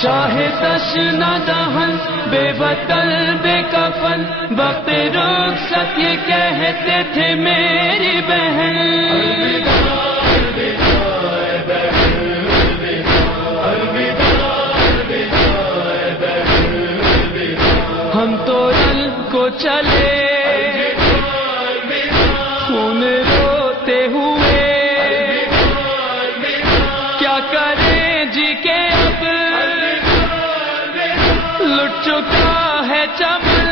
شاہ تشنہ دہن بے وطن بے کفن وقت رخصت یہ کہتے تھے میری بہن، ہم تو رل کو چلے خون روتے ہوئے، کیا کریں جی کے اب لٹ چکا ہے چمن،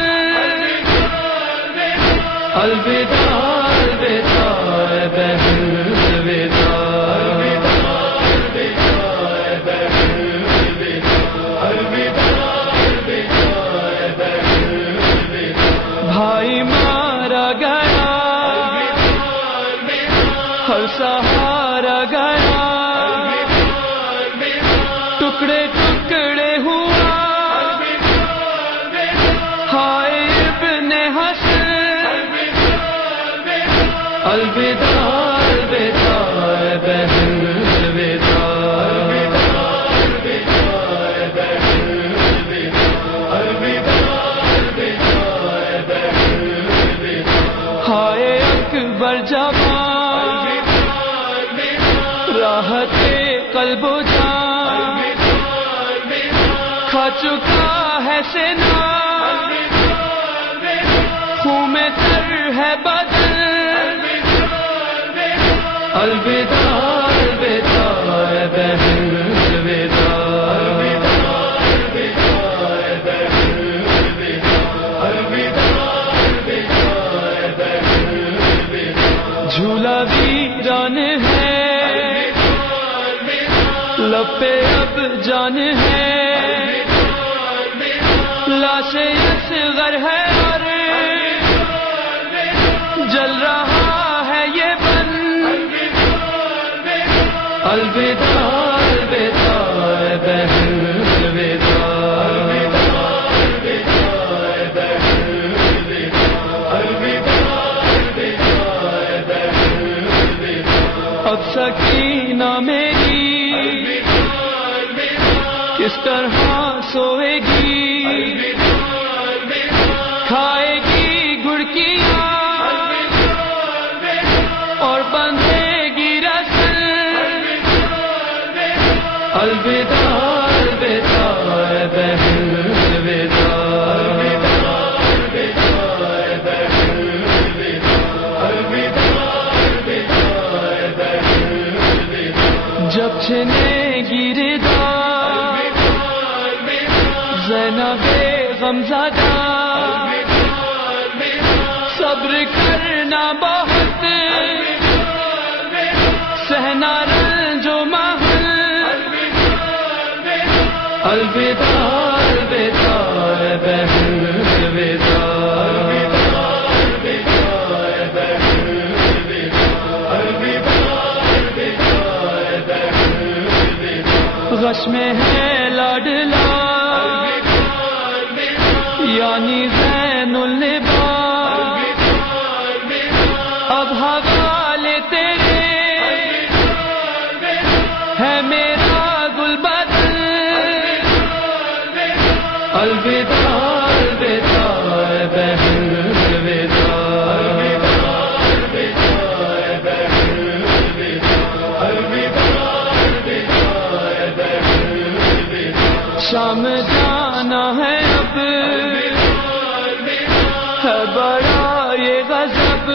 الوداع الوداع بہن الوداع، بھائی مارا گیا ہر سہارا گیا، ٹکڑے ٹکڑے ہوا ہائے ابن حسن، الوداع الوداع بہن الوداع، ہائے اکبر جوان راحت قلب و جان، کھا چکا ہے سینا خون میں تر ہے بدن، الوداع الوداع بہن الوداع، جھولا ویران ہے لب پہ اب جان ہے، لاشیں اصغر ہے اور جل رہا ہے یہ بن، الوداع الوداع بہن الوداع، اب سکینہ میری کس طرح سوئے گی، کھائے گی گھڑکیاں اور بندھے گی رسل، الوداع الوداع بہن الوداع، جب چھنے گی ردا زینب غمزدہ، صبر کرنا بہت سہنا رنج و محن، الوداع الوداع بہن الوداع، غش میں ہے لاڈلا یعنی زین اللباس، اب حوالے تیرے ہے میرا گل بدن، الوداع الوداع بہن الوداع، شام جانا ہے اب ہے بڑا یہ غضب،